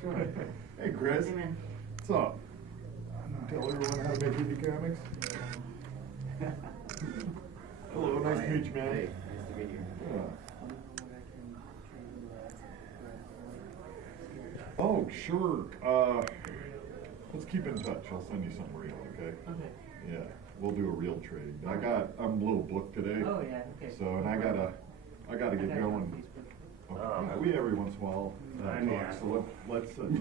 sure. Hey, Chris. Hey, man. What's up? Tell everyone how to make indie comics. Hello, nice to meet you, man. Hey, nice to meet you. Oh, sure. Let's keep in touch. I'll send you some real, okay? Okay. Yeah, we'll do a real trade. I'm a little booked today. Oh, yeah, okay. So, and I gotta get going. Okay. Yeah, we every once in a while talk, so let's just let me.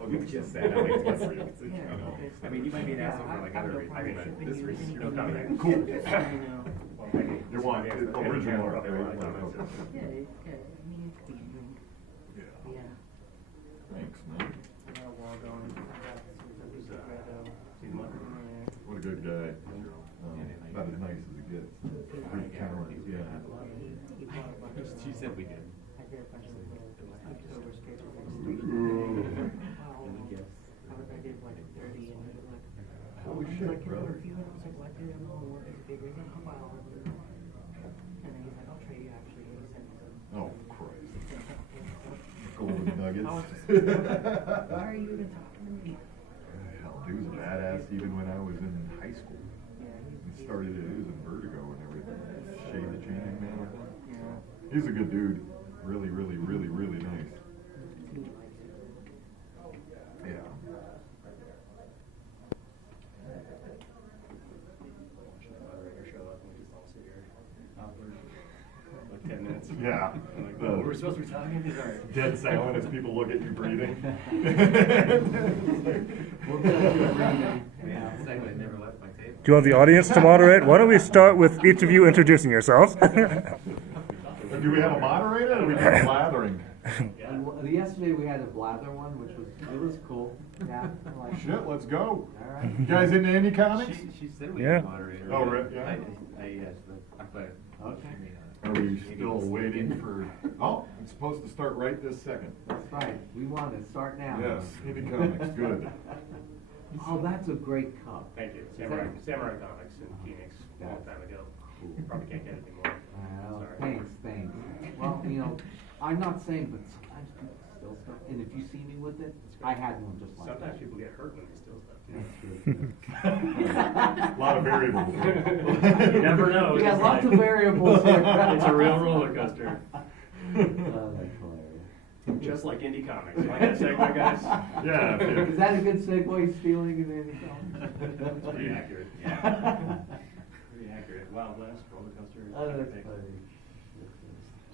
I'll You get just some- said, I mean, let's- Yeah, I know. okay. I mean, you might be an asshole for like other reasons. I mean, but this reason, you're no comment. Cool. I know. You want the original, right? Yeah, okay. I mean, it's good. Yeah. Yeah. Thanks, man. I got a wall going. I got some Who's, Grado. Sehan? What a good guy. About as nice as it gets. Great talent, yeah. He bought a bunch of, She said we did. I did a bunch of October sketches. Ooh. I did like 30 and it was like, Holy he's shit, like, can I brother. review it? I was like, well, I did it more. It's bigger. He's like, I'll buy all of it. And then he's like, I'll trade you actually. And he sent me some. Oh, Christ. Golden nuggets. I was just, why are you even talking to me? Hell, he was a badass even when I was in high school. Yeah, He started it, he was in Vertigo and everything. Shade the Changing Man, I think. yeah. He's a good dude. Really, really, really, really nice. He likes it. Yeah. Like 10 minutes. Yeah. Like, oh, we're supposed to be talking? Sorry. Dead silent as people look at you breathing. Yeah, it's like I never left my table. Do you want the audience to moderate? Why don't we start with each of you introducing yourselves? Do we have a moderator or are we just blathering? Yesterday we had a blather one, which was cool. Yeah. I like it. Shit, let's go. All right. You guys into indie comics? She said we Yeah. had a moderator. Oh, right, yeah. Yes, but. Okay. Are we still waiting for? Oh, it's supposed to start right this second. That's right. We want to start now. Yes, indie comics, good. Oh, that's a great cup. Thank you. Is Samurai that- Comics in Phoenix a long Yeah. time ago. Probably can't get it anymore. Well, Sorry. thanks. Well, I'm not saying, but sometimes people steal stuff, and if you see me with it, I had one just like Sometimes that. people get hurt when they steal stuff too. A lot of variables. You never know. We got It's lots like- of variables here. It's a real roller coaster. Oh, that's hilarious. Just like indie comics. You like that segue, guys? Yeah. Is that a good segue, stealing in any film? That's pretty accurate. Yeah. Pretty accurate. Wild West, roller coaster. Oh, that's everything. funny.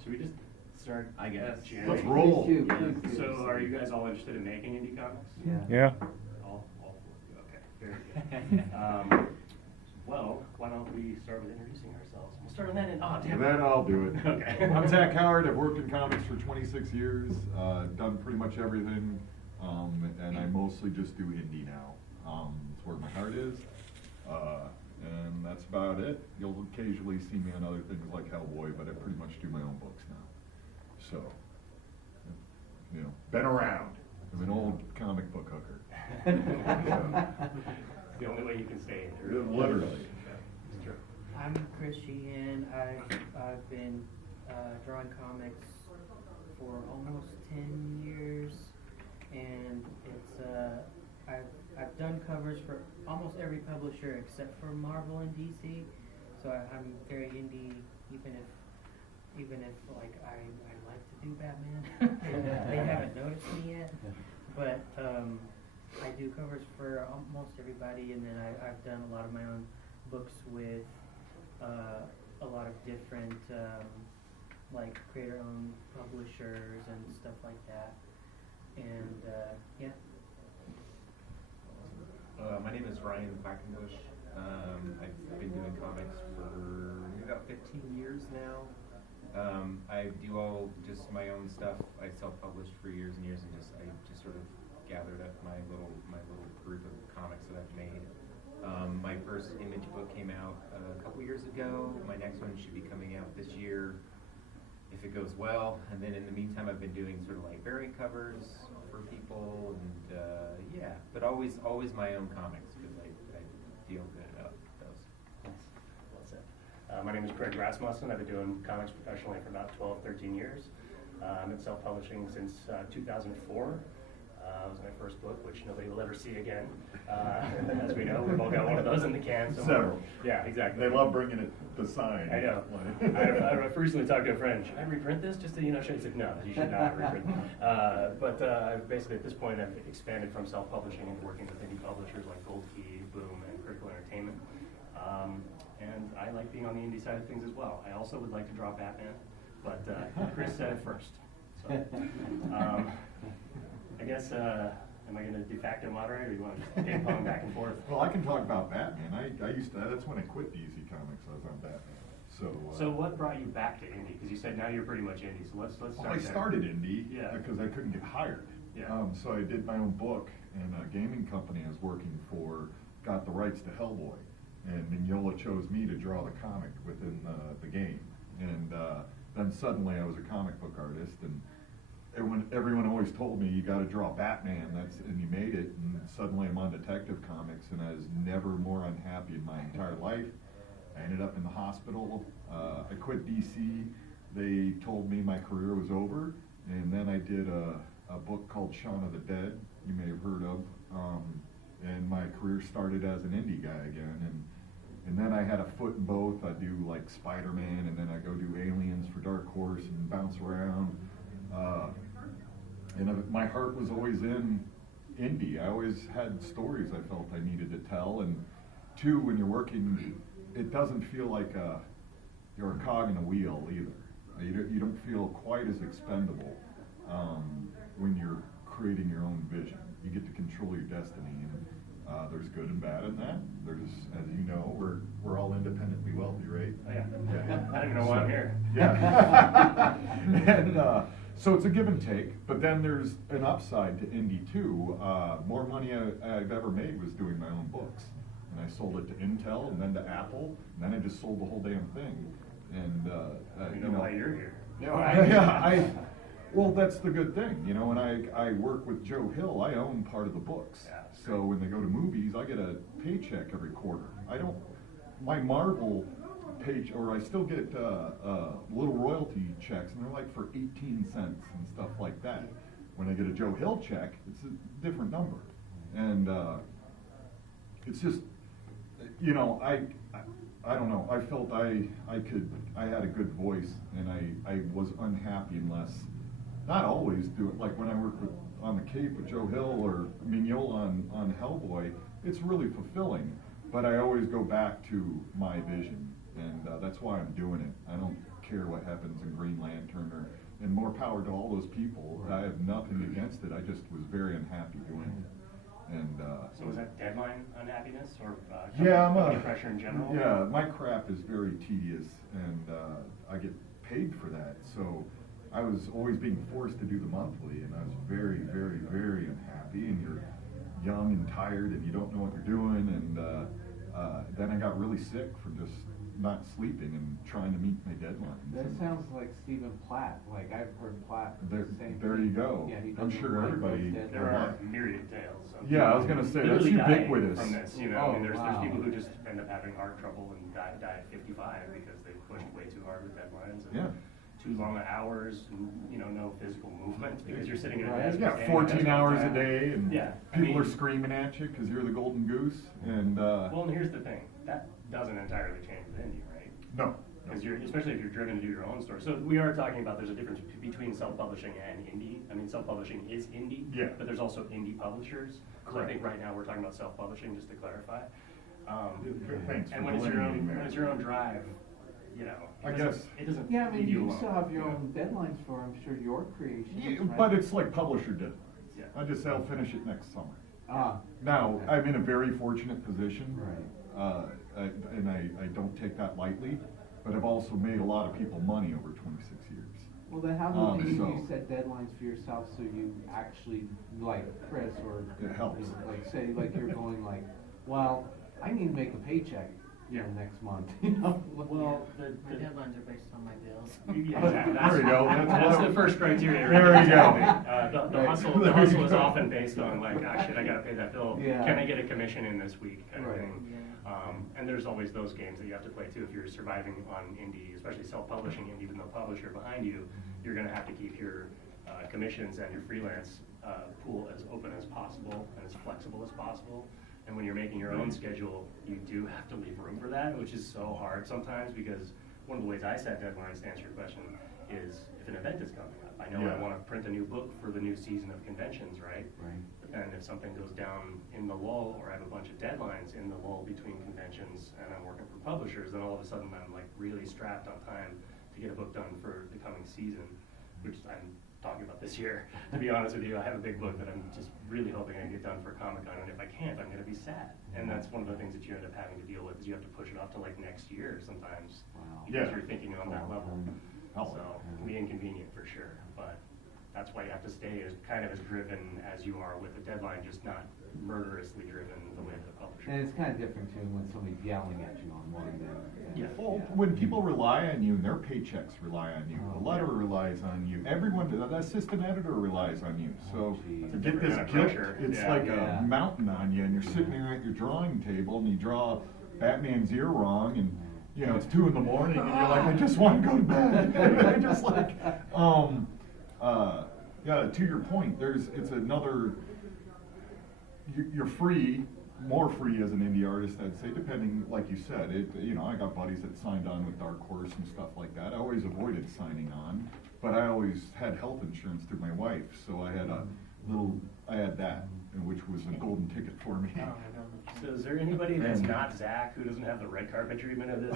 Should we just start, I guess? Let's roll. Please do, Yeah. please do. So are you guys all interested in making indie comics? Yeah. Yeah. All four of you, okay, very good. Well, why don't we start with introducing ourselves? We'll start with that, and, oh, damn. And then I'll do it. Okay. I'm Zach Howard. I've worked in comics for 26 years, done pretty much everything, and I mostly just do indie now. It's where my heart is, and that's about it. You'll occasionally see me on other things like Hellboy, but I pretty much do my own books now. So, been around. I'm an old comic book hooker. The only way you can stay in there. Literally. It's true. I'm Chris Sheehan. I've been drawing comics for almost 10 years, and it's I've done covers for almost every publisher except for Marvel and DC. So I'm very indie, even if like I like to do Batman. They haven't noticed me yet, but I do covers for almost everybody, and then I've done a lot of my own books with a lot of different like creator-owned publishers and stuff like that. And yeah. My name is Ryan Quackenbush. I've been doing comics for about 15 years now. I do all just my own stuff. I self-published for years and years, and I just sort of gathered up my little group of comics that I've made. My first image book came out a couple years ago. My next one should be coming out this year, if it goes well. And then in the meantime, I've been doing sort of like variant covers for people, and but always my own comics, because I feel good about those. Well said. My name is Kraig Rasmussen. I've been doing comics professionally for about 12, 13 years. I've been self-publishing since 2004. It was my first book, which nobody will ever see again. As we know, we've all got one of those in the can somewhere. Several. Yeah, exactly. They love bringing it to sign. I know. I've recently talked to a friend. Should I reprint this just to show? He said, no, you should not reprint. But I've basically at this point I've expanded from self-publishing into working with indie publishers like Gold Key, Boom, and Critical Entertainment. And I like being on the indie side of things as well. I also would like to draw Batman, but Chris said it first. So, I guess, am I going to de facto moderate, or you want to just ping pong back and forth? Well, I can talk about Batman. I used to, that's when I quit DC Comics, I was on Batman. So what brought you back to indie? Because you said now you're pretty much indie, so let's start Well, I there. started indie Yeah. because I couldn't get hired. Yeah. So I did my own book, and a gaming company I was working for got the rights to Hellboy, and Mignola chose me to draw the comic within the game. And then suddenly I was a comic book artist, and everyone always told me, you got to draw Batman, and you made it, and suddenly I'm on Detective Comics, and I was never more unhappy in my entire life. I ended up in the hospital. I quit DC. They told me my career was over, and then I did a book called Shaun of the Dead, you may have heard of, and my career started as an indie guy again, and then I had a foot in both. I do like Spider-Man, and then I go do Aliens for Dark Horse and bounce around. And my heart was always in indie. I always had stories I felt I needed to tell, and two, when you're working, it doesn't feel like you're a cog in a wheel either. You don't feel quite as expendable when you're creating your own vision. You get to control your destiny, and there's good and bad in that. There's, as you know, we're all independently wealthy, right? Oh, yeah. Yeah. I don't even know why I'm here. Yeah. And so it's a give and take, but then there's an upside to indie too. More money I've ever made was doing my own books. And I sold it to Intel, and then to Apple, and then I just sold the whole damn thing. And You know why you're here. Well, that's the good thing, and I work with Joe Hill. I own part of the books. Yeah, so when they go to movies, I get a paycheck every quarter. My Marvel page, or I still get little royalty checks, and they're like for 18 cents and stuff like that. When I get a Joe Hill check, it's a different number. And it's just, I don't know. I felt I had a good voice, and I was unhappy unless, not always do it. Like when I worked on the Cape with Joe Hill or Mignola on Hellboy, it's really fulfilling. But I always go back to my vision, and that's why I'm doing it. I don't care what happens in Green Lantern, and more power to all those people. I have nothing against it. I just was very unhappy doing it. And So was that deadline unhappiness, or yeah, company pressure in general? Yeah, my craft is very tedious, and I get paid for that. So I was always being forced to do the monthly, and I was very, very, very unhappy. And you're young and tired, and you don't know what you're doing. And then I got really sick from just not sleeping and trying to meet my deadlines. That And sounds like Stephen Platt. Like I've heard Platt. There, say there you go. Yeah, he I'm doesn't sure like everybody. those There are myriad tales. Of Yeah, I was people gonna say, who that's literally die ubiquitous. From this, Oh, there's wow. people who just end up having heart trouble and die at 55 because they pushed way too hard with deadlines. And Yeah. Too long hours, and, no physical movement because you're sitting at a Right. desk. Yeah, standing at a 14 desk all the hours a time. day, and Yeah, I people mean- are screaming at you because you're the golden goose. And Well, and here's the thing, that doesn't entirely change with indie, right? no, Because especially if you're driven to do your own story. So we are talking about there's a difference between self-publishing and indie. I mean, self-publishing is indie, Yeah. but there's also indie publishers. So I Correct. think right now we're talking about self-publishing, just to clarify. Thanks And for when it's your delineating own, that. when it's your own drive, I it doesn't- guess- it doesn't Yeah, I mean, leave you you alone. still have your Yeah. own deadlines for, I'm sure, your creations, Yeah, right? but it's like publisher deadlines. Yeah. I just say I'll finish it next summer. Ah. Now, Okay. I'm in a very fortunate position. Right. And I don't take that lightly, but I've also made a lot of people money over 26 years. Well, then how do you so- set deadlines for yourself so you actually, like Chris, or It helps. like say, like you're going like, well, I need to make a paycheck, next month, Well, My deadlines are based on my bills. Yeah, exactly. There you go. That's the first criteria. There right? you go. The Right. hustle, There the hustle you is go. often based on like, shit, I gotta pay that bill. Yeah. Can I get a commission in this week, kind of Right. thing. Yeah. And there's always those games that you have to play too if you're surviving on indie, especially self-publishing indie with no publisher behind you. you're gonna have to keep your commissions and your freelance pool as open as possible and as flexible as possible. And when you're making your own schedule, you do have to leave room for that, which is so hard sometimes, because one of the ways I set deadlines, to answer your question, is if an event is coming up. I know I Yeah. want to print a new book for the new season of conventions, right? Right. And if something goes down in the lull, or I have a bunch of deadlines in the lull between conventions, and I'm working for publishers, then all of a sudden I'm like really strapped on time to get a book done for the coming season, which I'm talking about this year. To be honest with you, I have a big book that I'm just really hoping I get done for Comic-Con, and if I can't, I'm gonna be sad. And that's one of the things that you end up having to deal with, is you have to push it off to like next year sometimes, Wow. because Yeah. you're thinking on that level. Oh. So, it can be inconvenient for sure, but that's why you have to stay as kind of as driven as you are with a deadline, just not murderously driven the way that a publisher. And it's kind of different too when somebody's yelling at you on one than. Yeah. Well, when people rely on you and their paychecks rely on you, the Oh, letter yeah. relies on you, everyone, the assistant editor relies on you. So geez. to That's a get this different kind of guilt, pressure. it's Yeah. like Yeah. a mountain on you, and you're sitting there at your drawing table and you draw Batman's ear wrong, and you know it's 2 in the morning, and you're like, I just want to go to bed. I just like, yeah. To your point, it's another. You're free, more free as an indie artist, I'd say, depending, like you said, I got buddies that signed on with Dark Horse and stuff like that. I always avoided signing on, but I always had health insurance through my wife, so I had that, which was a golden ticket for me. So is there anybody that's And- not Zach who doesn't have the red carpet treatment of this?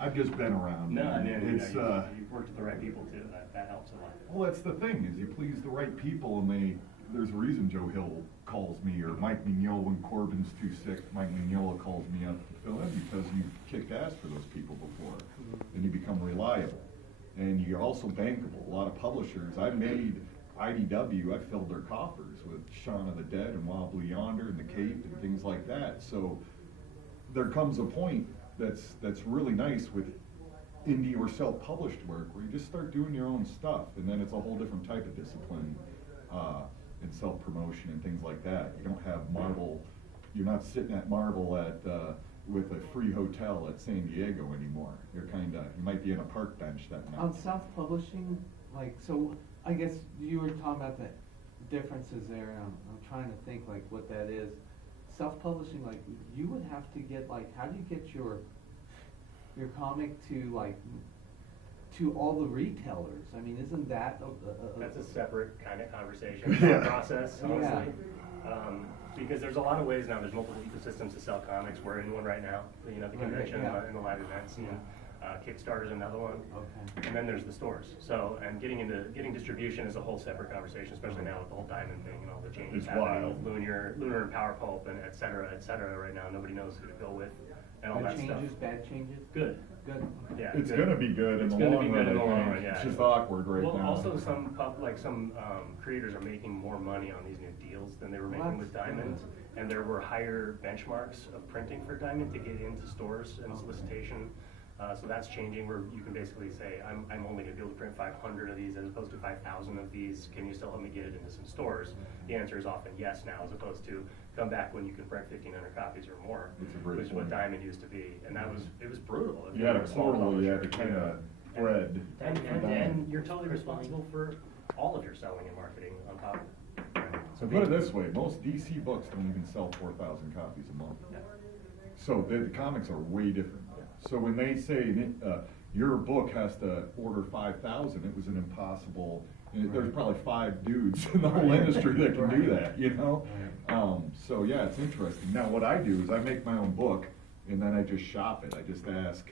I've just been around. No, I mean, It's, you've worked with the right people too, that helps a lot. well, that's the thing, is you please the right people, and there's a reason Joe Hill calls me, or Mike Mignola when Corbin's too sick, Mike Mignola calls me up to fill in, because you've kicked ass for those people before, and you become reliable. And you're also bankable. A lot of publishers, I made IDW, I filled their coffers with Shaun of the Dead and Wild Blue Yonder and The Cape and things like that. So there comes a point that's really nice with indie or self-published work, where you just start doing your own stuff, and then it's a whole different type of discipline, and self-promotion and things like that. You don't have Marvel, you're not sitting at Marvel with a free hotel at San Diego anymore. You might be in a park bench that night. On self-publishing, so I guess you were talking about the differences there, and I'm trying to think what that is. Self-publishing, you would have to get, how do you get your comic to all the retailers? I mean, isn't that That's a separate kind of conversation Yeah. process, honestly. Because there's a lot of ways now, there's multiple ecosystems to sell comics. We're in one right now, the convention yeah. and the live events, and Kickstarter's another one. Okay. And then there's the stores. So, and getting distribution is a whole separate conversation, especially now with the whole diamond thing and all the changes It's happening wild. with Lunar and Power Pulp and et cetera right now. Nobody knows who to go with and all Good that stuff. changes, bad changes? Good. Good. Yeah. It's good. gonna be good in It's the gonna long be run. good in the I long think. run, yeah. It's just awkward right Well, now. also some creators are making more money on these new deals than they were making Well, with that's Diamond, good. and there were higher benchmarks of printing for Diamond to get into stores and solicitation. So that's changing, where you can basically say, I'm only gonna be able to print 500 of these as opposed to 5,000 of these. Can you still help me get it into some stores? The answer is often yes now, as opposed to come back when you can print 1,500 copies or more, That's a great which is what point. Diamond used to be, and it was brutal. if You had were a small portal, you had to publisher, kinda yeah. thread. And you're totally responsible for all of your selling and marketing on top of it. So put it this way, most DC books don't even sell 4,000 copies a month. Yeah. So the comics are way different. So when they say your book has to order 5,000, it was an impossible. There's probably 5 dudes in the whole industry that can do that, you know. So yeah, it's interesting. Now what I do is I make my own book, and then I just shop it. I just ask,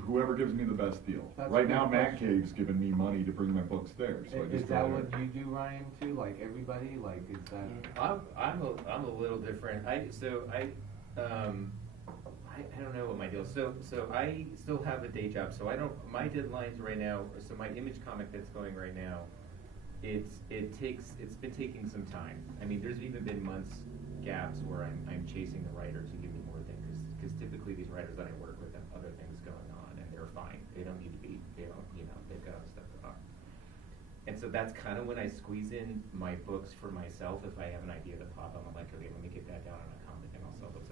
whoever gives me the best deal. That's Right a now, good Man question. Cave's giving me money to bring my books there, so I Is just go that there. what you do, Ryan, too? Like everybody? Is that? I'm a little different. I don't know what my deal is. So I still have a day job. So my deadlines right now. So my image comic that's going right now, it's been taking some time. I mean, there's even been gaps where I'm chasing the writer to give me more things, because typically these writers that I work with have other things going on, and they're fine. They don't need to be. They've got other stuff going on. And so that's kind of when I squeeze in my books for myself. If I have an idea to pop, I'm like, okay, let me get that down on a comic, and I'll sell those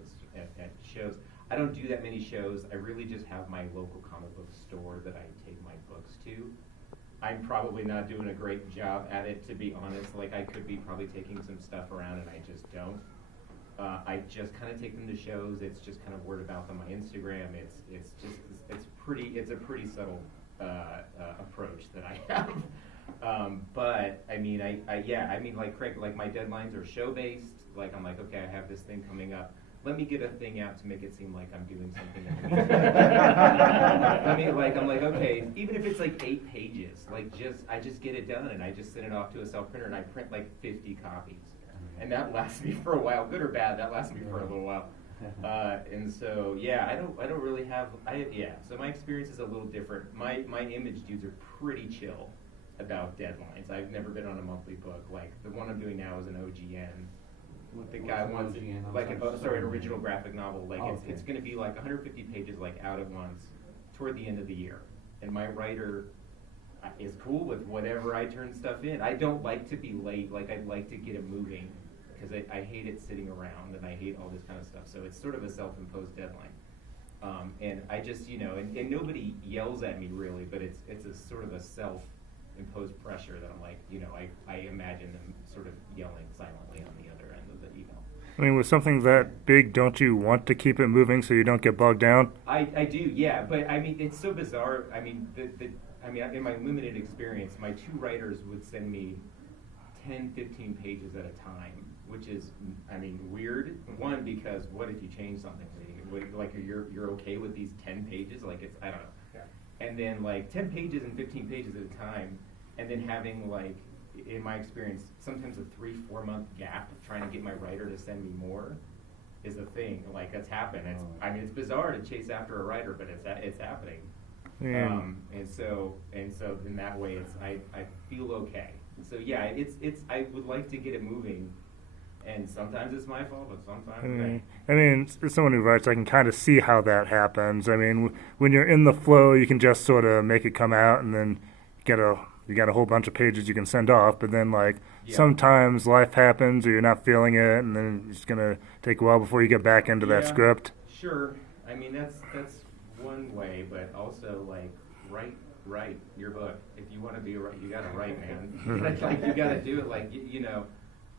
at shows. I don't do that many shows. I really just have my local comic book store that I take my books to. I'm probably not doing a great job at it, to be honest. Like, I could be probably taking some stuff around and I just don't. I just kind of take them to shows. It's just kind of word of mouth on my Instagram. It's a pretty subtle approach that I have. But I mean, like Craig, like my deadlines are show based. Like I'm like, okay, I have this thing coming up. Let me get a thing out to make it seem like I'm doing something. I'm like, okay, even if it's like 8 pages, like I just get it done and I just send it off to a self printer and I print like 50 copies. And that lasts me for a while, good or bad, that lasts me for a little while. And so, yeah, I don't really have, so my experience is a little different. My image dudes are pretty chill about deadlines. I've never been on a monthly book. Like, the one I'm doing now is an OGN. The guy wants it, like, an original graphic novel. Like, it's going to be like 150 pages, like, out at once, toward the end of the year. And my writer is cool with whatever I turn stuff in. I don't like to be late. Like, I'd like to get it moving, because I hate it sitting around, and I hate all this kind of stuff. So it's sort of a self-imposed deadline. And I just, and nobody yells at me, really, but it's a sort of a self-imposed pressure that I'm like, I imagine them sort of yelling silently on the other end of the email. I mean, with something that big, don't you want to keep it moving so you don't get bogged down? I do, yeah, but I mean, it's so bizarre. I mean, in my limited experience, my 2 writers would send me 10, 15 pages at a time, which is, weird. One, because what if you change something? Like, you're okay with these 10 pages? Like, I don't know. Yeah. And then, like, 10 pages and 15 pages at a time, and then having, like, in my experience, sometimes a 3-4 month gap trying to get my writer to send me more is a thing. Like, that's happened. It's bizarre to chase after a writer, but it's happening. Yeah. And so in that way, I feel okay. So yeah, I would like to get it moving, and sometimes it's my fault, but sometimes. As someone who writes, I can kind of see how that happens. I mean, when you're in the flow, you can just sort of make it come out, and then you got a whole bunch of pages you can send off. But then, sometimes life happens, or you're not feeling it, and then it's gonna take a while before you get back into that script. Sure. I mean, that's one way, but also like write your book. If you want to be you gotta write, man. Like, you gotta do it. Like,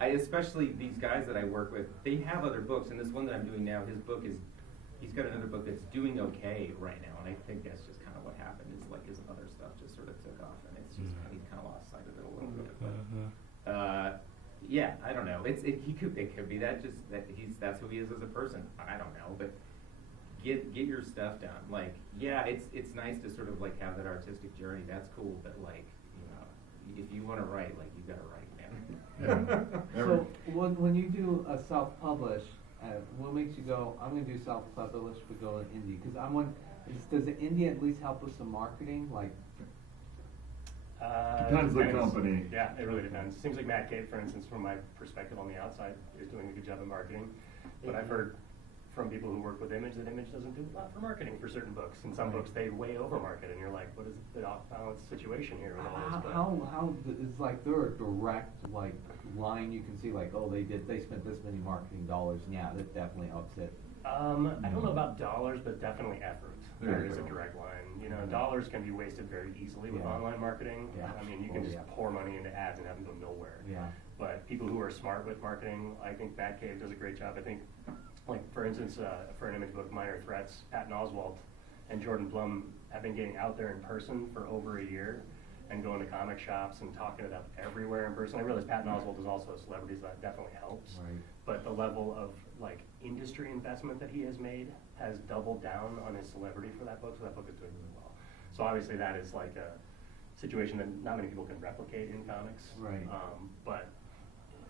I especially these guys that I work with, they have other books, and this one that I'm doing now, he's got another book that's doing okay right now, and I think that's just kind of what happened. Is like his other stuff just sort of took off, and it's just he's kind of lost sight of it a little bit. But yeah, I don't know. It could be that that's who he is as a person. I don't know, but. Get your stuff done. Like, yeah, it's nice to sort of like have that artistic journey. That's cool, but like, if you want to write, like, you gotta write, man. So when you do a self-publish, what makes you go, I'm gonna do self-publish, but go indie? Because does the indie at least help with some marketing? Like, Depends the company. Yeah, it really depends. It seems like Matt Cave, for instance, from my perspective on the outside, is doing a good job of marketing. But I've heard from people who work with Image that Image doesn't do a lot for marketing for certain books. And some books they way over market, and you're like, what is the off-balance situation here with all this? How is like there a direct like line you can see like, oh, they spent this many marketing dollars, and yeah, that definitely ups it. I don't know about dollars, but definitely effort. There is a go. direct line. Dollars can be wasted very easily with online marketing. Yeah. You can just pour money into ads and have them go nowhere. Yeah. But people who are smart with marketing, I think Matt Cave does a great job. I think, like, for instance, for an image book, Minor Threats, Patton Oswalt and Jordan Blum have been getting out there in person for over a year and going to comic shops and talking to them everywhere in person. I realize Patton Oswalt is also a celebrity, so that definitely helps. Right. But the level of like industry investment that he has made has doubled down on his celebrity for that book, so that book is doing really well. So obviously that is like a situation that not many people can replicate in comics. Right. But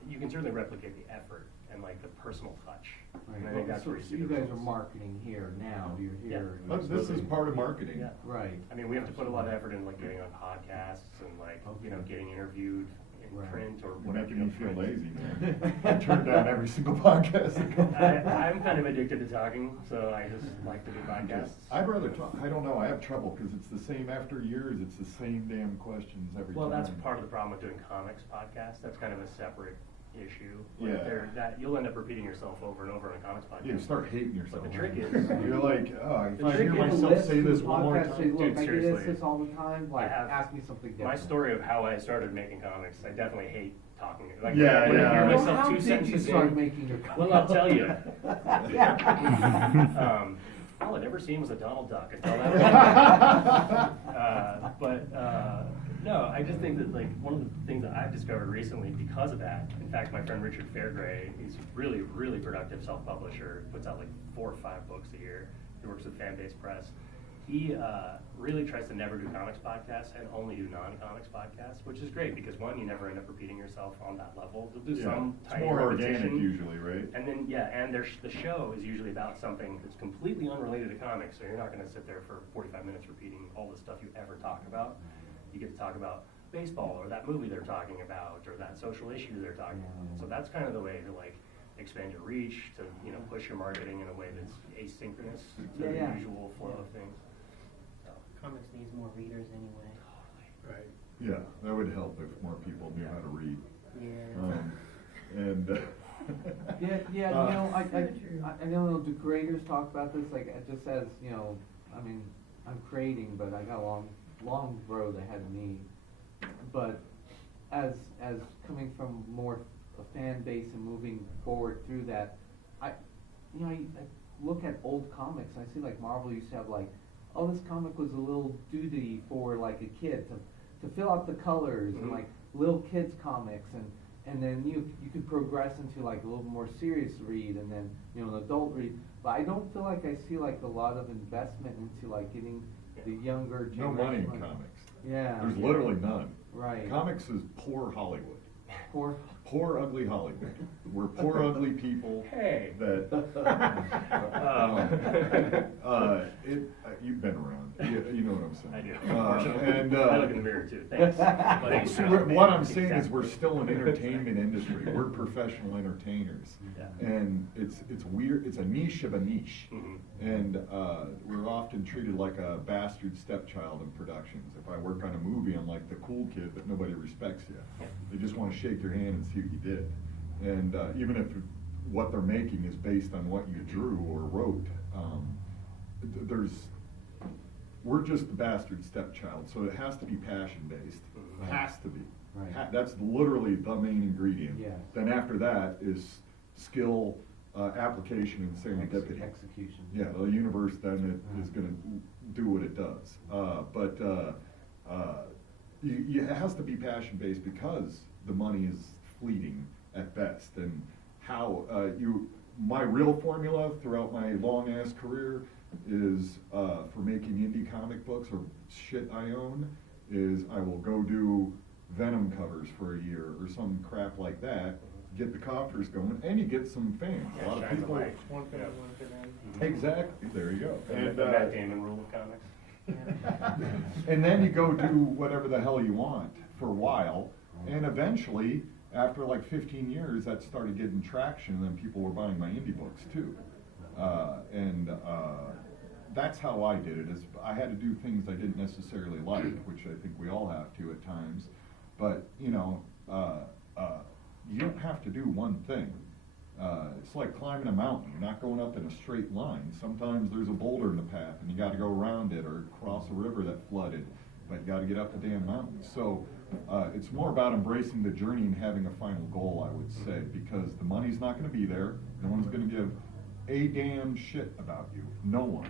you can certainly replicate the effort and like the personal touch. Right. And I think that's So where you see you the guys are results. marketing here now. You're here. But this is part of marketing. Yeah. Right. I mean, we have to put a lot of effort in like getting on podcasts and like, getting interviewed in Right. print or You're whatever. making me feel lazy, man. I turn down every single podcast that comes. I'm kind of addicted to talking, so I just like to do podcasts. I'd rather talk. I don't know. I have trouble because it's the same after years. It's the same damn questions every Well, time. that's part of the problem with doing comics podcasts. That's kind of a separate issue. Yeah. That you'll end up repeating yourself over and over in a comics podcast. You start hating yourself. But the trick is, You're like, oh, if The I trick hear is myself say this one more Podcast, say, time. look, Dude, I do seriously. this all the time, like, ask me something different. my story of how I started making comics, I definitely hate talking. Like, Yeah, when I yeah. hear Well, myself how two did sentences you start in, making your comics? well, I'll tell you. Yeah. All I'd ever seen was a Donald Duck until that. No, I just think that like one of the things that I've discovered recently because of that, in fact, my friend Richard Fairgray, he's really, really productive self-publisher, puts out like 4 or 5 books a year. He works with Fan-Based Press. He really tries to never do comics podcasts and only do non-comics podcasts, which is great because one, you never end up repeating yourself on that level. You'll do Yeah, some it's tiny more organic repetition. usually, right? And then, and the show is usually about something that's completely unrelated to comics, so you're not gonna sit there for 45 minutes repeating all the stuff you ever talk about. You get to talk about baseball, or that movie they're talking about, or that social issue they're talking about. So that's kind of the way to like expand your reach, to, you know, push your marketing in a way that's asynchronous to Yeah, yeah. the usual flow of things. So, Comics needs more readers anyway. right. Yeah, that would help if more people knew how to read. Yeah. And Yeah, you know, I know the creators talk about this, like, it just says, you know, I mean, I'm creating, but I got a long road ahead of me. But as coming from more a fan base and moving forward through that, I look at old comics, I see like Marvel used to have like, oh, this comic was a little duty for like a kid to fill out the colors and Mhm. like little kids comics, and then you could progress into like a little more serious read, and then, you know, an adult read. But I don't feel like I see like a lot of investment into like getting the younger no generation. money in like- comics. Yeah. There's literally none. Right. Comics is poor Hollywood. Poor. Poor ugly Hollywood. We're poor ugly people Hey. that. You've been around. You know what I'm saying. I do, And unfortunately. I look in the mirror too, thanks. what I'm saying is we're still an entertainment industry. We're professional entertainers. Yeah. And it's weird. It's a niche of a niche. Mhm. And we're often treated like a bastard stepchild in productions. If I work on a movie, I'm like the cool kid, but nobody respects you. They just want to shake your hand and see what you did. And even if what they're making is based on what you drew or wrote, we're just the bastard stepchild. So it has to be passion based. Right. Has to be. Right. That's literally the main ingredient. Yes. Then after that is skill, application, and serendipity. Execution. Yeah, the universe then is going to do what it does. It has to be passion based because the money is fleeting at best. And how my real formula throughout my long ass career is for making indie comic books or shit I own is I will go do Venom covers for a year or some crap like that. Get the coffers going, and you get some fans. A lot of Shines a people. light. One for Yeah. them, one for them. Exactly. There you go. And the Matt Damon rule of comics. And then you go do whatever the hell you want for a while, and eventually, after like 15 years, that started getting traction, and then people were buying my indie books too. That's how I did it. Is I had to do things I didn't necessarily like, which I think we all have to at times. But you know, you don't have to do one thing. It's like climbing a mountain. You're not going up in a straight line. Sometimes there's a boulder in the path, and you got to go around it or cross a river that flooded. But you got to get up the damn mountain. So it's more about embracing the journey and having a final goal, I would say, because the money's not going to be there. No one's going to give a damn shit about you. No one.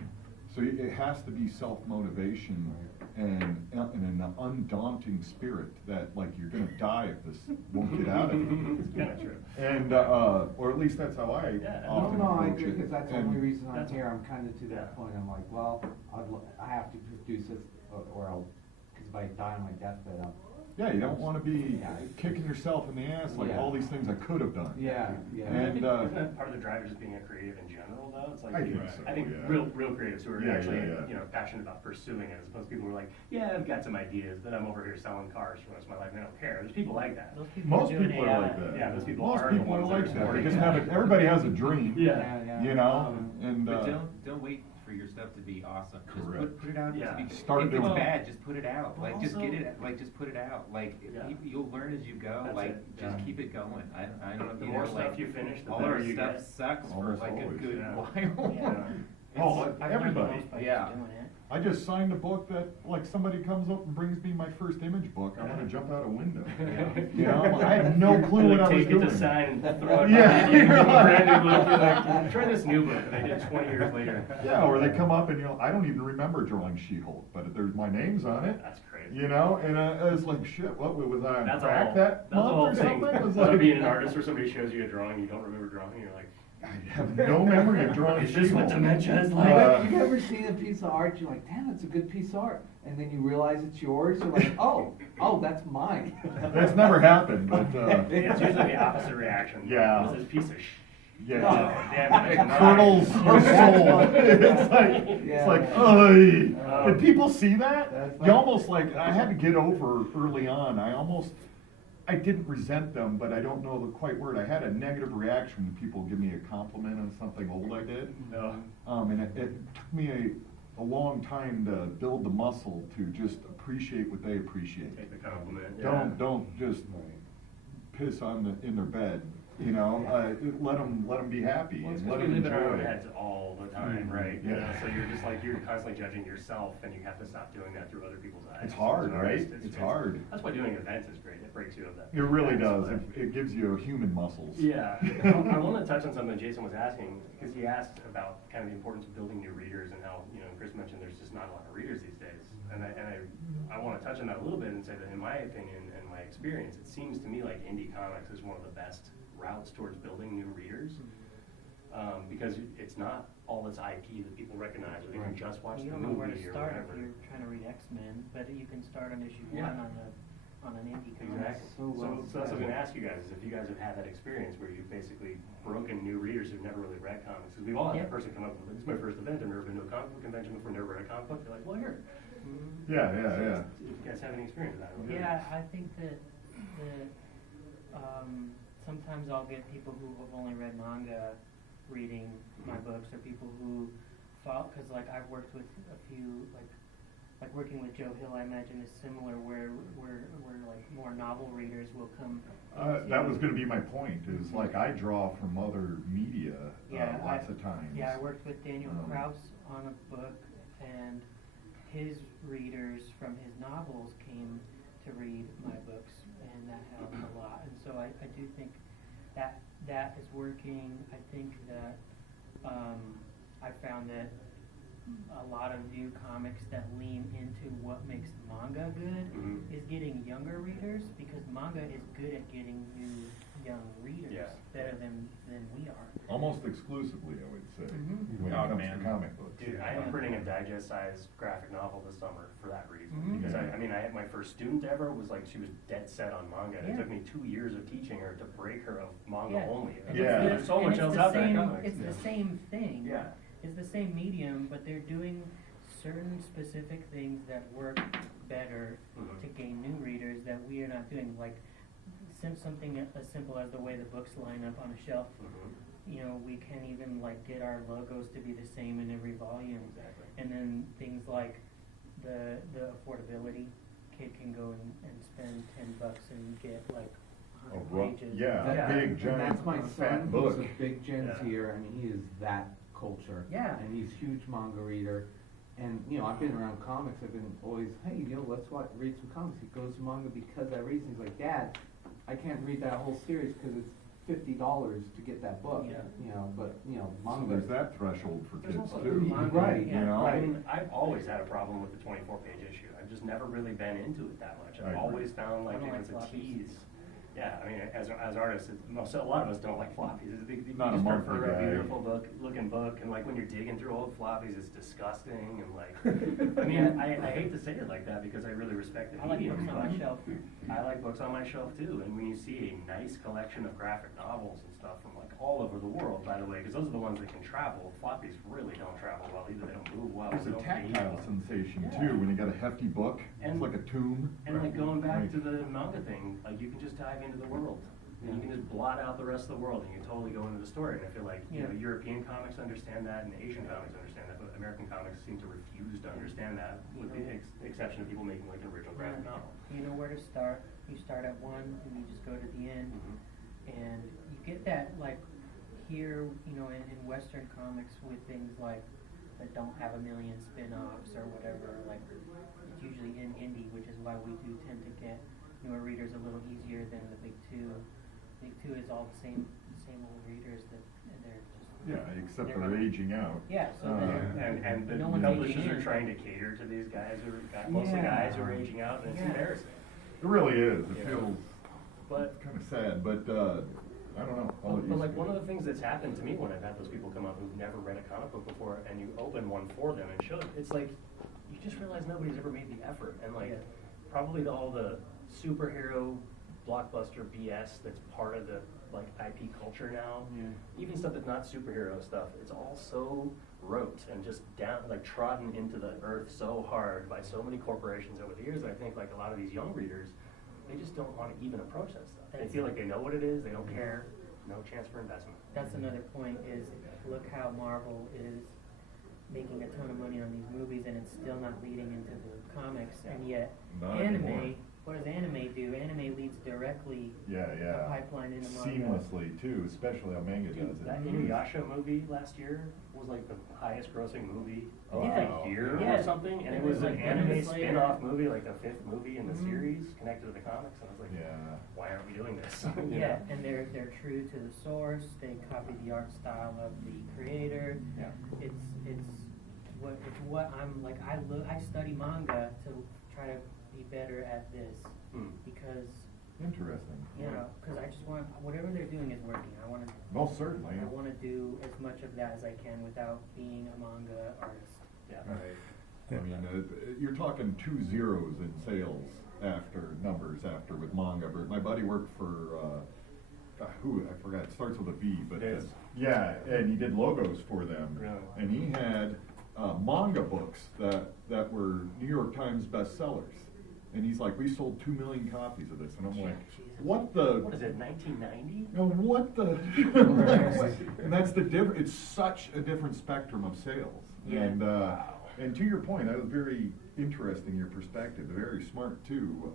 So it has to be self-motivation and an undaunting spirit that, like, you're going to die if this won't get out of you. It's kind of true. And, or at least that's how I Yeah. often No, I approach agree, it. because that's the And- only reason I'm That's- here. I'm kind of to Yeah. that point. I'm like, well, I have to produce this, or I'll, because if I die on my deathbed, Yeah, you don't want to be Yeah. kicking yourself in the ass like Yeah. all these things I could have done. yeah, yeah. And, Isn't that part of the drive just being a creative in general, though? It's like I think so, I think yeah. real creatives who are Yeah, actually yeah, yeah. you know passionate about pursuing it, as opposed to people who are like, yeah, I've got some ideas, but I'm over here selling cars for the rest of my life and I don't care. There's people like that. Those people Most doing people are AI. like that. Yeah, those people Most are the people are ones that are like that. They supporting just it. have it. Everybody has a dream. Yeah. Yeah. You know, and But don't wait for your stuff to be awesome. Just Correct. put it out. Yeah. Start if doing it's it. bad, just put it out. Well, Like, just get also- it. Like, just put it out. Like, Yeah. you'll learn as you go. That's Like, it, just yeah. keep it going. I don't know. The You more know, stuff like, you finish, the all better our you stuff get. sucks for Almost like always. a good Yeah. while. Yeah. Oh, I've learned everybody. most by Yeah. just doing it. I just signed a book that, like, somebody comes up and brings me my first image book, I wanna jump out a window. You know, I had no clue what I was Take it doing. to sign and throw it Yeah. back. You get a brand new book, you're like, try this new book that I did 20 years later. Yeah, or they come up and, I don't even remember drawing She-Hulk, but there's my name's on it. That's crazy. You know, and I was like, shit, what was I on That's crack all. that That's the month whole or thing. something? It was About like, being an artist where somebody shows you a drawing you don't remember drawing, you're like, I have no memory of drawing is this what She-Hulk. dementia is like? You ever seen a piece of art, you're like, damn, that's a good piece of art, and then you realize it's yours, you're like, oh, that's mine. That's never happened, but, It's usually the opposite reaction. Yeah. What's this piece of yeah. Damn it, It it's curdles mine. your soul. It's like, oy. Oh. Did people see that? That's You like- almost like, I had to get over early on, I didn't resent them, but I don't know the quite word. I had a negative reaction when people give me a compliment on something old I did. No. And it took me a long time to build the muscle to just appreciate what they appreciate. Take the compliment. Yeah. Don't just piss in their bed, let them be happy Well, it's and let because we them live in our own enjoy heads it. all the time, right? You Yeah. know, so you're just like, you're constantly judging yourself, and you have to stop doing that through other people's eyes. It's hard, As an right? artist, It's hard. That's why doing events is great. It breaks you of that. It really that does. split. It gives you human muscles. Yeah, I want to touch on something Jason was asking, because he asked about kind of the importance of building new readers and how, Chris mentioned there's just not a lot of readers these days. And I want to touch on that a little bit and say that in my opinion and my experience, it seems to me like indie comics is one of the best routes towards building new readers. Because it's not all this IP that people recognize, or they can just watch You the don't know where to movie or start whatever. if you're trying to read X-Men, but you can start on issue Yeah. 1 on an indie comic. Exactly. So well So that's what I was said. gonna ask you guys, is if you guys have had that experience where you've basically broken new readers who've never really read comics. Because we've all had Yeah. that person come up with, this is my first event, I've never been to a comic book convention before, never read a comic book. They're like, well, here. Mhm. Yeah. If you guys have any experience with that. or whatever. Yeah, I think that sometimes I'll get people who have only read manga reading my books, or people who follow, because like I've worked with a few, like working with Joe Hill, I imagine is similar, where like more novel readers will come. That was gonna be my point, is like I draw from other media lots of times. Yeah, I worked with Daniel Um, Kraus on a book, and his readers from his novels came to read my books, and that helped a lot. And so I do think that is working. I think that I found that a lot of new comics that lean into what makes manga good Mhm. is getting younger readers, because manga is good at getting new young readers Yeah. better than we are. Almost exclusively, I would say, Mhm. when it Oh, comes man. to comic books. Dude, I am printing a digest-sized graphic novel this summer for that reason. Mhm. Because Yeah. I mean, I had my first student ever was like, she was dead set on manga. And Yeah. It took me 2 years of teaching her to break her of manga Yeah. only. And Yeah. it's the- There's so and much it's else the out there in same- comics. It's the same thing. Yeah. It's the same medium, but they're doing certain specific things that work better Mhm. to gain new readers that we are not doing. Like something as simple as the way the books line up on a shelf. Mhm. We can't even like get our logos to be the same in every volume. Exactly. And then things like the affordability. Kid can go and spend $10 and get like 100 pages. Yeah, Yeah. big, And giant, that's my fat son, book. who's a big Gen Yeah. Zer, I mean, he is that culture. Yeah. And he's a huge manga reader, and, I've been around comics, I've been always, hey, let's read some comics. He goes to manga because of that reason, he's like, Dad, I can't read that whole series because it's $50 to get that book, Yeah. but, So manga. there's that threshold for There's kids also too. manga, Right, yeah. You know? I mean, I've always had a problem with the 24-page issue. I've just never really been into it that much. I I've agree. always found like I don't it like was a floppies. tease. Yeah, I mean, as artists, a lot of us don't like floppies. You Not a just monthly prefer a guy. beautiful looking book, and like when you're digging through old floppies, it's disgusting. And like, I mean, I hate to say it like that because I really respect the I like medium, books on my but shelf. I like books on my shelf too. And when you see a nice collection of graphic novels and stuff from like all over the world, by the way, because those are the ones that can travel. Floppies really don't travel well either. They don't move well. There's they a don't age tactile well. sensation Yeah. too, when you got a hefty book, it's And- like a tomb. And like going back Right. to the manga thing, like you can just dive into the world. And you can just blot out the rest of the world and you totally go into the story. And I feel like, you know, European comics understand that and Asian comics understand that, but American comics seem to refuse to understand that, with the exception of people making like an original graphic novel. You know where to start. You start at one and you just go to the end. And you get that, like, here, you know, in Western comics with things like that don't have a million spin-offs or whatever, like, it's usually in indie, which is why we do tend to get newer readers a little easier than the big two. Big two is all the same old readers that, and they're just. Yeah, except they're aging out. Yeah, so And the no one's publishers aging are in. trying to cater to these guys who are, mostly guys who are aging out, and it's embarrassing. It really is. It Yeah. feels But kind of sad, but I don't know. I'll let you But like speak. one of the things that's happened to me when I've had those people come up who've never read a comic book before, and you open one for them and show them, it's like you just realize nobody's ever made the effort, and like probably all the superhero blockbuster BS that's part of the like IP culture now, even stuff that's not superhero stuff, it's all so rote and just down like trodden into the earth so hard by so many corporations over the years. I think like a lot of these young readers, they just don't want to even approach that stuff. They feel like they know what it is, they don't care, no chance for investment. That's another point is, look how Marvel is making a ton of money on these movies and it's still not leading into the comics, and yet Not anime, anymore. what does anime do? Anime leads directly Yeah, a pipeline into manga. seamlessly too, especially how manga does Dude, that it. Inuyasha movie last year was like the highest grossing movie of Wow. the year Yeah. or something, and It it was was an like anime Demon Slayer. spin-off movie, like the 5th movie in the Mhm. series connected to the comics, and I was like, Yeah. why aren't we doing this? You Yeah, know? and they're true to the source. They copy the art style of the creator. Yeah. It's what I'm like. I study manga to try to be better at this because Interesting. you know, because I just want whatever they're doing is working. I want to. Most certainly. I want to do as much of that as I can without being a manga artist. Yeah. I mean, you're talking 2 zeros in sales numbers after with manga. But my buddy worked for, I forgot, it starts with a V, but. Viz. Yeah, and he did logos for them. Really? And he had manga books that were New York Times bestsellers. And he's like, we sold 2 million copies of this. And I'm like, Jesus. what the? What is it, 1990? No, what the? And that's the difference. It's such a different spectrum of sales. Yeah. And to your point, that was very interesting, your perspective. Very smart too,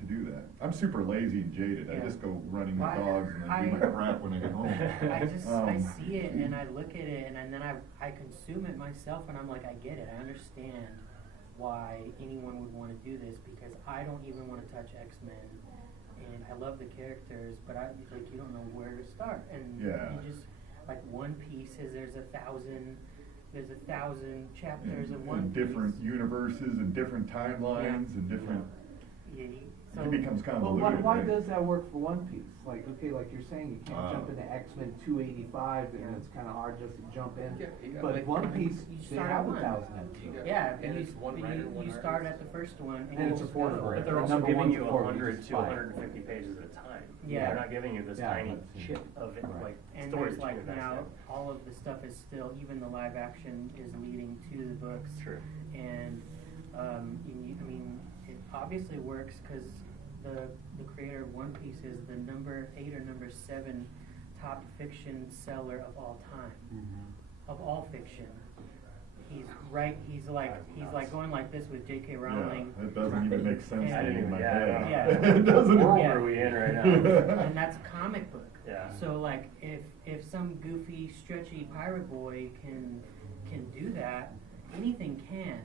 to do that. I'm super lazy and jaded. I Yeah. just go running with Well, dogs and then do my crap when I get home. I see it and I look at it and then I consume it myself and I'm like, I get it. I understand why anyone would want to do this because I don't even want to touch X-Men. And I love the characters, but you don't know where to start. And Yeah. you just, like One Piece there's 1,000 chapters of One And Piece. different universes and different timelines and different. Yeah, It becomes Well, convoluted. why right? does that work for One Piece? Like, okay, like you're saying, you can't jump Uh, into X-Men 285, and it's kind of hard just to jump in. You got But like- One Piece, You they start have at one. 1,000 You episodes. got- Yeah, and you, it's one you, writer, one you start artist. at the first one And it's you affordable. go. But they're The also number giving one's you affordable, 100 just to buy it. 150 pages at a time. Yeah. They're not giving you this Yeah, tiny but- chip of it, Right. like And stories there's that you like invest now, in. all of the stuff is still, even the live action is leading to the books. True. And, it obviously works because the creator of One Piece is the number 8 or number 7 top fiction seller of all time. Of all fiction. He's like going like this with J.K. Rowling. Yeah, it doesn't even make sense And- to me in my Yeah, head. yeah. It doesn't. What world Yeah. are we in right now? And that's a comic book. Yeah. So like if some goofy, stretchy pirate boy can do that, anything can.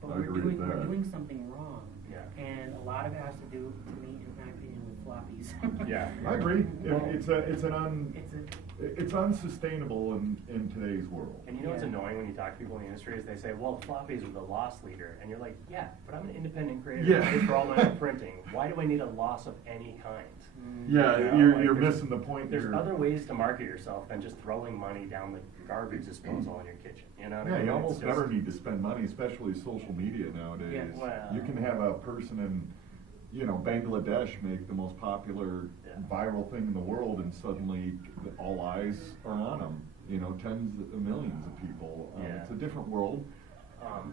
But I we're agree doing with we're that. doing something wrong. Yeah. And a lot of it has to do, to me, in my opinion, with floppies. Yeah. I agree. Well, It's unsustainable in today's world. And you know what's Yeah. annoying when you talk to people in the industry is they say, well, floppies are the loss leader. And you're like, yeah, but I'm an independent creator. Yeah. I pay for all my own printing. Why do I need a loss of any kind? Yeah, You know, you're like, you're there's- missing the point. There's here. other ways to market yourself than just throwing money down the garbage disposal in your kitchen. You know what I Yeah, mean? you It's almost just- never need to spend money, especially social media nowadays. Yeah, well- You can have a person in, Bangladesh make the most popular Yeah. viral thing in the world, and suddenly all eyes are on them. Tens of millions of people. Yeah. It's a different world.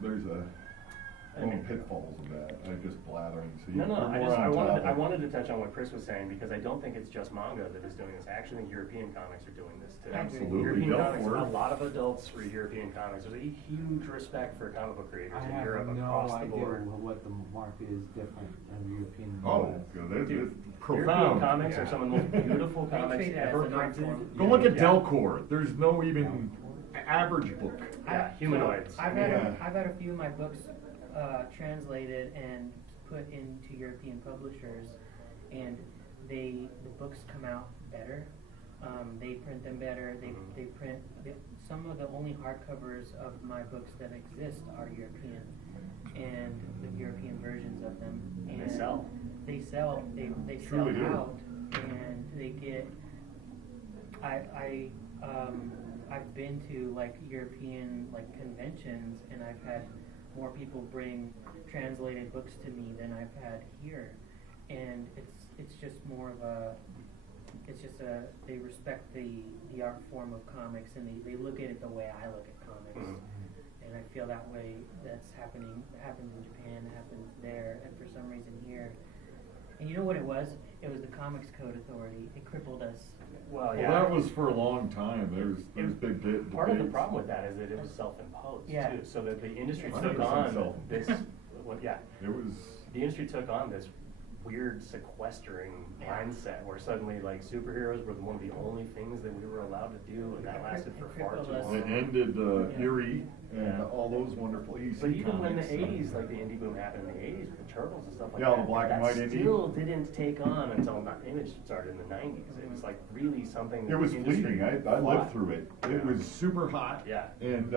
There's a pitfalls of that, just blathering, so you. No, no, you're more I on wanted, top I of- wanted to touch on what Chris was saying, because I don't think it's just manga that is doing this. I actually think European comics are doing this too. Absolutely. European Don't comics, worry. a lot of adults read European comics. There's a huge respect for comic book creators I in have Europe no across the idea board. what the market is different in European and Oh, US. good, Dude, it's European profound. comics Yeah. are some of the most beautiful They comics treat it as ever an art printed. form. Go look at Yeah. Delcor, there's no even average book. Yeah, humanoids. I've Yeah. had a few of my books translated and put into European publishers, and the books come out better. They print them better. They print some of the only hardcovers of my books that exist are European, and the European versions of them. And they sell. They sell. They sell Truly do. out, and they get. I've been to like European like conventions, and I've had more people bring translated books to me than I've had here, and it's just more of a, they respect the art form of comics, and they look at it the way I look at comics. And I feel that way. Happens in Japan, happens there, and for some reason here. And you know what it was? It was the Comics Code Authority. It crippled us. Well, Well, yeah. that was for a long time, there's big debates. Part of the problem with that is that it was self-imposed Yeah. too, so that the industry 100% took on self-imposed. this, well, yeah, It was, the industry took on this weird sequestering mindset where suddenly like superheroes were one of the only things that we were allowed to do, and that lasted for far too crippled us. long. it ended Erie and Yeah. all those wonderful EC But even when the comics. '80s, like the indie boom happened in the '80s with the Turtles and stuff like Yeah, that, the black and white that indie. still didn't take on until Image started in the '90s. It was like really something that It was the industry fleeting, I lived fought. through it, it Yeah. was super hot. Yeah. And,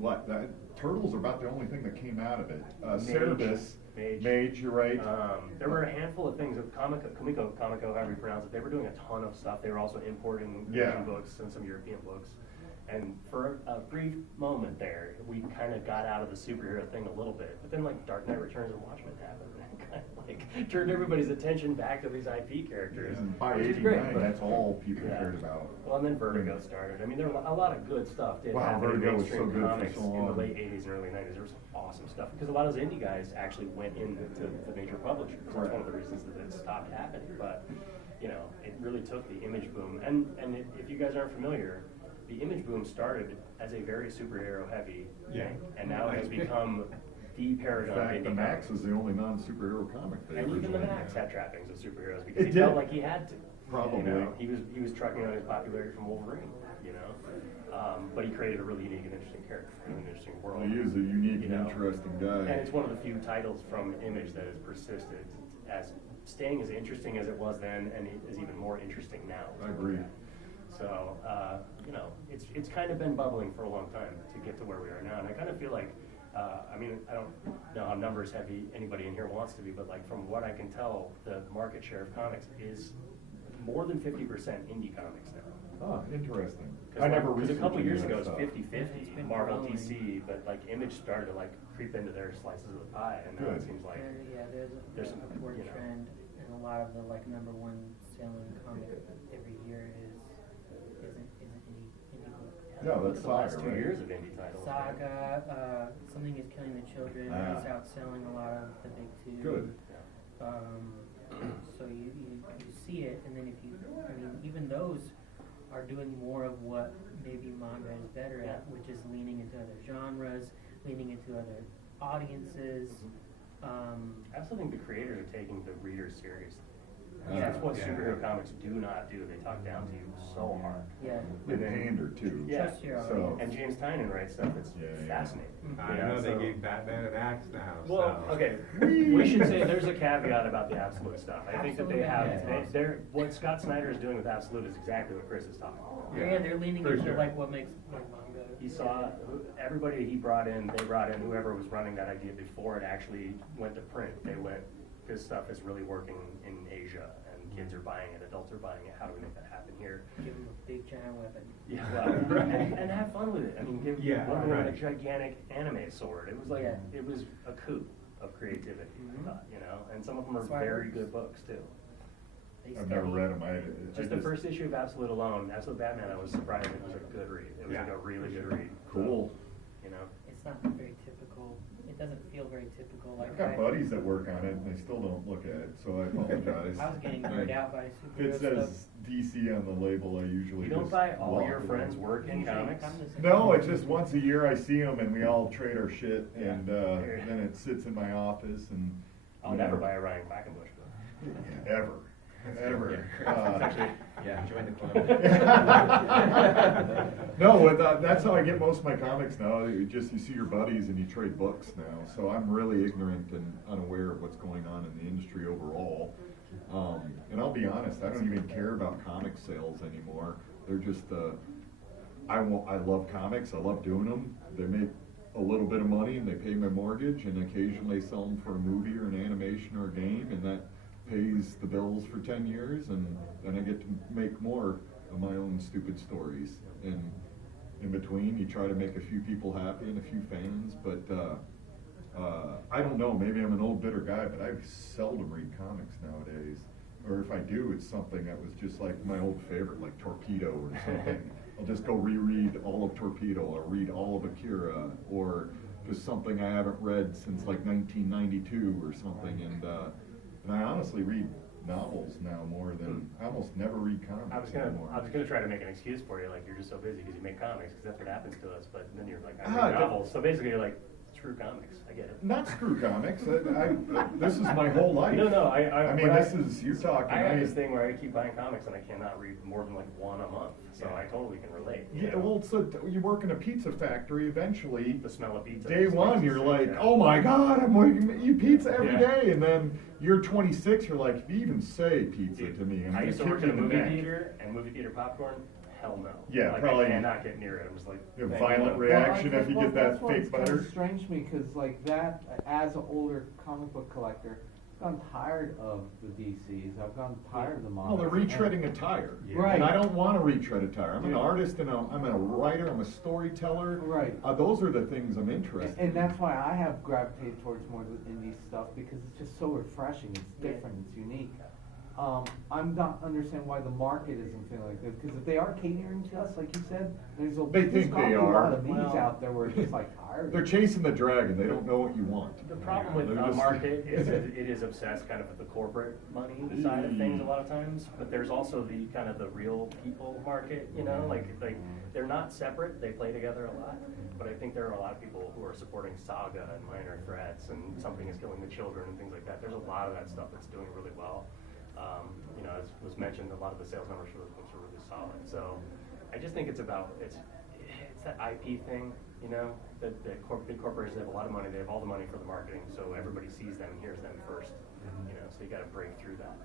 like, that, Turtles are about the only thing that came out of it. Cerebus, Mage. Mage, you're right. There were a handful of things with Comico, however you pronounce it. They were doing a ton of stuff. They were also importing Yeah. Asian books and some European books. And for a brief moment there, we kind of got out of the superhero thing a little bit. But then like Dark Knight Returns and Watchmen happened, and it kind of like turned everybody's attention back to these IP characters. And by which is great, '89, but- that's all people Yeah. cared about. Well, and then Vertigo started. I mean, there were a lot of good stuff did Wow, happen in Vertigo was mainstream so good for comics so in the long. late '80s and early '90s. There was some awesome stuff because a lot of those indie guys actually went into the major publishers. That's one of the reasons that it stopped happening. But you know, it really took the Image boom. And if you guys aren't familiar, the Image boom started as a very superhero heavy thing, and now it has become the In paradigm of fact, indie the Max comics. is the only non-superhero comic they And even the originally Max had. had trappings of superheroes because It he felt did. like he had to. Probably. You know, he was trucking on his popularity from Wolverine, you know. But he created a really unique and interesting character, an interesting world. He is a unique you and know. interesting guy. And it's one of the few titles from Image that has persisted as staying as interesting as it was then, and it is even more interesting now. I agree. So, you know, it's kind of been bubbling for a long time to get to where we are now, and I kind of feel like, I mean, I don't know how numbers heavy anybody in here wants to be, but like from what I can tell, the market share of comics is more than 50% indie comics now. Oh, interesting. Because I never a researched couple any years of ago, that it was stuff. 50-50, It's been Marvel, growing. DC, but like Image started to like creep into their slices of the pie, and now it Good. seems like There's there's an some, upward you know. trend, and a lot of the like number one selling comic every year is an indie book. Yeah, Look that's at the last Saga, 2 right? years of indie titles. Saga, Something is Killing the Children Ah. is outselling a lot of the big two. Good. So you see it, and then I mean, even those are doing more of what maybe manga is better at, which is leaning into other genres, leaning into other audiences. I also think the creators are taking the readers seriously. Yeah. That's what Yeah. superhero comics do not do. They talk down to you so hard. Yeah. They pander too. Yeah. Trust your So- audience. And James Tynion writes stuff that's Yeah, yeah. fascinating. I You know they so- gave Batman an axe now, Well, so. okay, we should say there's a caveat about the Absolute stuff. I think that they Absolute have, Batman. they're, what Scott Snyder is doing with Absolute is exactly what Chris is talking about. Yeah, they're leaning For into sure. like what makes like manga. He saw everybody he brought in, they brought in whoever was running that idea before it actually went to print. They went, this stuff is really working in Asia, and kids are buying it, adults are buying it. How do we make that happen here? Give them a big giant weapon. Yeah, well, and have fun with it. I mean, give Yeah, Wonder Woman a right. gigantic anime sword. It was like, Yeah. it was a coup of creativity, Mhm. I thought, you know? And some of them are That's why very it's- good books, too. They I've never study. read them. I Just the first issue of Absolute alone, Absolute Batman, I was surprised it was a good read. It was like a really good read. Cool. You know? It's not very typical. doesn't feel very typical. Like I've got buddies that work on it and they still don't look at it, so I apologize. I was getting weirded out by If it superhero says DC on the label, I usually You don't just buy all walk your away. friends work in Usually comics? I'm the same. No, it's just once a year I see them and we all trade our shit Yeah. and, then it sits in my office and. I'll you never know, buy a Ryan Quackenbush book. Ever, ever. It's actually, yeah, join the club. No, that's how I get most of my comics now. You see your buddies and you trade books now. So I'm really ignorant and unaware of what's going on in the industry overall. And I'll be honest, I don't even care about comic sales anymore. They're just, I love comics. I love doing them. They make a little bit of money and they pay my mortgage, and occasionally sell them for a movie or an animation or a game, and that pays the bills for 10 years, and then I get to make more of my own stupid stories. And in between, you try to make a few people happy and a few fans, but I don't know, maybe I'm an old bitter guy, but I seldom read comics nowadays. Or if I do, it's something that was just like my old favorite, like Torpedo or something. I'll just go reread all of Torpedo, or read all of Akira, or just something I haven't read since like 1992 or something. And I honestly read novels now more than, I almost never read comics I was anymore. gonna try to make an excuse for you, like you're just so busy because you make comics, because that's what happens to us. But then you're like, I read novels, so basically you're like, screw comics. I get it. Not screw comics. This is my whole life. No, I mean, but this is, you're talking. I have this thing where I keep buying comics and I cannot read more than like one a month, so Yeah. I totally can relate. you Yeah, know? well, so you work in a pizza factory, eventually, The smell of pizza. day just one, makes you're it like, sick, yeah. oh my God, I'm going to eat pizza every Yeah. day. And then you're 26, you're like, if you even say pizza Dude, to me, I'm I going used to to kick work you in a in the movie neck. theater, and movie theater popcorn, hell no. Yeah, like, probably- I cannot get near it. I'm just like, A thank violent you. reaction Well, if you well, get that that's why fake it's kind butter. of strange to me, because like that, as an older comic book collector, I've gotten tired of the DCs. I've gotten tired of the Well, Marvels. they're retreading a tire. Yeah. Right. And I don't want to retread a tire. I'm an Yeah. artist and I'm a writer, I'm a storyteller. Right. Those are the things I'm interested in. And that's why I have gravitated towards more of the indie stuff, because it's just so refreshing, it's Yeah. different, it's unique. I'm not understand why the market isn't feeling like this, because if they are catering to us, like you said, there's They there's think gotta they be a lot are. of these Well- out there where it's just like tired. They're chasing the dragon. They don't know what you want. The problem with They're the just- market is that it is obsessed kind of with the corporate money side of things a lot of times, but there's also the kind of the real people market, you know, like they're not separate, they play together a lot, but I think there are a lot of people who are supporting Saga and Minor Threats and Something is Killing the Children and things like that. There's a lot of that stuff that's doing really well. You know, as was mentioned, a lot of the sales numbers for those books are really solid. So I just think it's that IP thing, you know, that big corporations have a lot of money, they have all the money for the marketing, so everybody sees them and hears them first, you know, so you gotta break through that.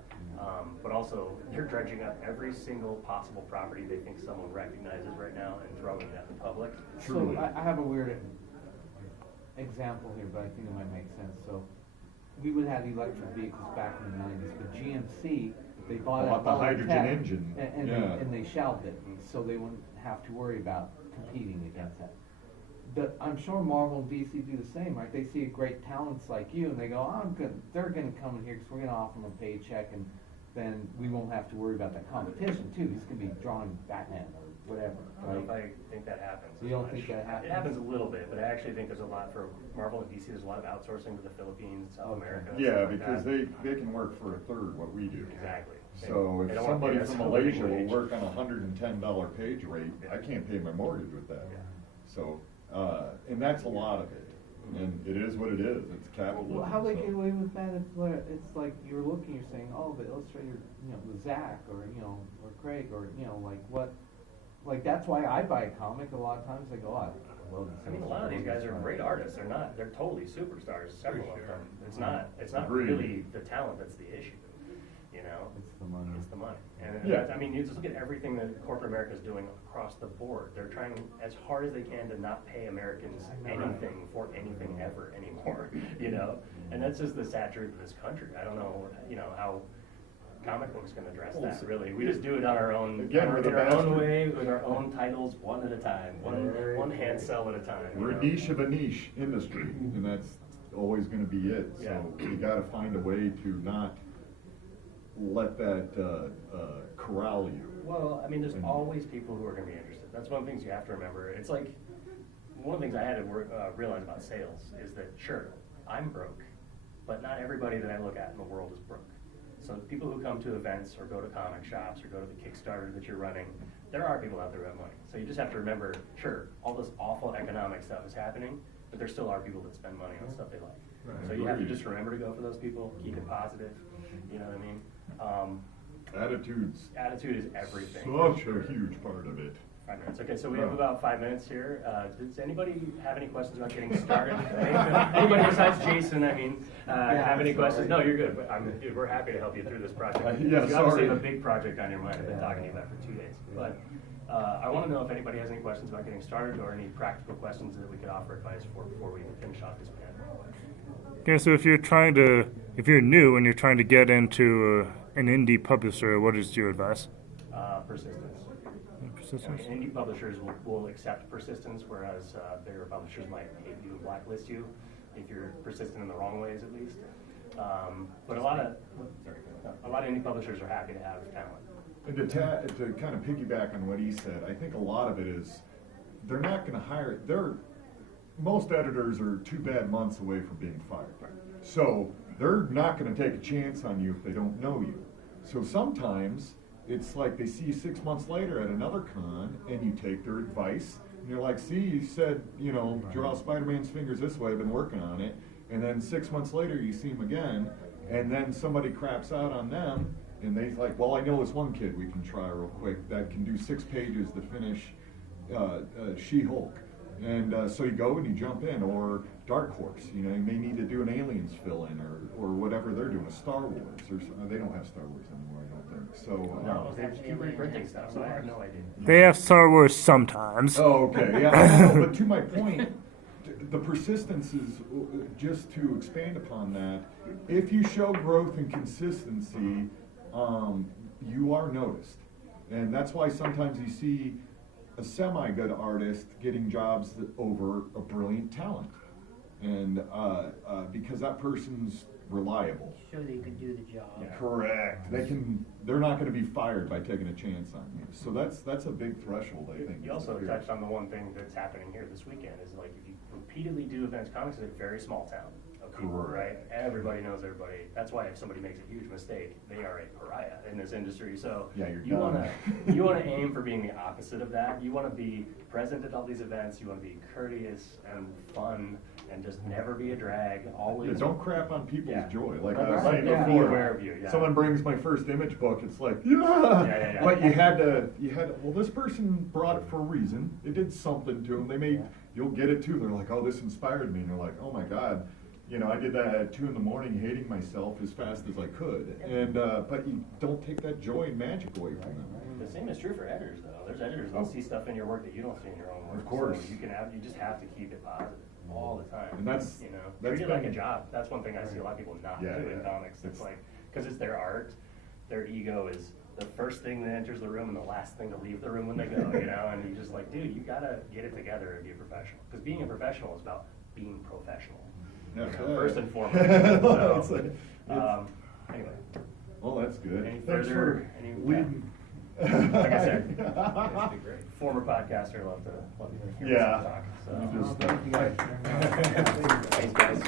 But also, they're dredging up every single possible property they think someone recognizes right now and throwing it at the public. So Truly. I have a weird example here, but I think it might make sense. So we would have electric vehicles back in the 90s, but GMC, they bought Bought out the all hydrogen tech, engine, and yeah. they shelved it, so they wouldn't have to worry about competing against that. But I'm sure Marvel and DC do the same, right? They see great talents like you, and they go, they're gonna come in here because we're gonna offer them a paycheck, and then we won't have to worry about that competition too. He's gonna be drawing Batman or whatever, I don't know right? if I think that happens. You as don't much. think that happens? It happens a little bit, but I actually think there's a lot for Marvel and DC, there's a lot of outsourcing to the Philippines, South Okay. America. Yeah, stuff like because that. they can work for a third what we do. Exactly. So They if don't wanna somebody pay us from a living Malaysia will wage. work on a $110 page rate, I can't pay my mortgage with that. Yeah. So, and that's a lot of it. And it is what it is. It's capitalism. Well, how they so. get away with that if it's like you're looking, you're saying, oh, the illustrator, you know, was Zach or, you know, or Craig or, you know, like what, like that's why I buy a comic a lot of times. I go, oh, I love this. I mean, a lot of these guys are illustrator. great artists. They're totally superstars, several of them. It's not Agreed. really the talent that's the issue, you know? It's the money. It's the money. And Yeah. I mean, you just look at everything that corporate America is doing across the board. They're trying as hard as they can to not pay Americans anything for anything ever anymore, you know? And that's just the sad truth of this country. I don't know, you know, how comic books can address Well, that, really. We just do it on our own, Again, we're the in our own bastard. way, with our own titles, one at a time, one hand cell at a time. you We're a know? niche of a niche industry, and that's always gonna be it. Yeah. So you gotta find a way to not let that, corral you. Well, I mean, there's And- always people who are gonna be interested. That's one of the things you have to remember. It's like, one of the things I had to realize about sales is that, sure, I'm broke, but not everybody that I look at in the world is broke. So people who come to events or go to comic shops or go to the Kickstarter that you're running, there are people out there who have money. So you just have to remember, sure, all this awful economic stuff is happening, but there still are people that spend money on stuff they like. Right. So you have to just remember to go for those people, keep it positive, you know what I mean? Attitude is everything. Such a huge part of it. 5 minutes. Okay, so we have about 5 minutes here. Does anybody have any questions about getting started? Anybody besides Jason, I mean, have any questions? No, you're good. But we're happy to help you through this project. Yeah, you sorry. obviously have a big project on your mind. I've been talking to you about it for 2 days. But I want to know if anybody has any questions about getting started or any practical questions that we could offer advice for before we finish off this panel. Okay, so if you're new and you're trying to get into an indie publisher, what is your advice? Persistence. Persistence? Indie publishers will accept persistence, whereas bigger publishers might hate you and blacklist you if you're persistent in the wrong ways, at least. But a lot of indie publishers are happy to have talent. And to kind of piggyback on what he said, I think a lot of it is they're not going to hire. Most editors are 2 bad months away from being fired, so they're not going to take a chance on you if they don't know you. So sometimes it's like they see you 6 months later at another con, and you take their advice, and you're like, "See, you said, draw Spider-Man's fingers this way. I've been working on it." And then 6 months later, you see him again, and then somebody craps out on them, and they like, "Well, I know this one kid we can try real quick that can do 6 pages to finish She-Hulk." And so you go and you jump in, or Dark Horse, they need to do an Aliens fill-in, or whatever they're doing, a Star Wars, or they don't have Star Wars anymore, I don't think. So No, they just keep reprinting stuff, so I have no idea. They have Star Wars sometimes. Oh, okay, yeah. But to my point, the persistence is just to expand upon that. If you show growth and consistency, you are noticed, and that's why sometimes you see a semi-good artist getting jobs over a brilliant talent, and because that person's reliable. Show that you can do the job. Yeah. Correct. They're not going to be fired by taking a chance on you. So that's a big threshold, I think. You also touched on the one thing that's happening here this weekend is like if you repeatedly do events, comics is a very small town of people, right? Everybody knows everybody. That's why if somebody makes a huge mistake, they are a pariah in this industry. So Yeah, you're you done. wanna aim for being the opposite of that. You wanna be present at all these events. You wanna be courteous and fun and just never be a drag. Always. Yeah, don't crap on people's Yeah. joy. Like Right, I was right, saying yeah. Be before, aware of you, yeah. someone brings my first image book, it's like, yeah. But you had to, well, this person brought it for a reason. It did something to them. You'll get it too. They're like, "Oh, this inspired me." And they're like, "Oh my God, I did that at 2 a.m, hating myself as fast as I could." And, but you don't take that joy and magic away from them. The same is true for editors, though. There's editors that'll see stuff in your work that you don't see in your own work. Of course. So you just have to keep it positive all the time. And that's treat it like a been- job. That's one thing I see a lot of people not Yeah, do in yeah. comics. It's like, because it's their art, their ego is the first thing that enters the room and the last thing to leave the room when they go, and you're just like, dude, you gotta get it together and be a professional. Because being a professional is about being professional. Yeah, First and foremost. It's So, like- anyway. Well, that's good. Any Thanks further- for any- leading. Like I said, That'd be great. former podcaster, love to hear Yeah. myself talk. So. You just- Thank you guys very much.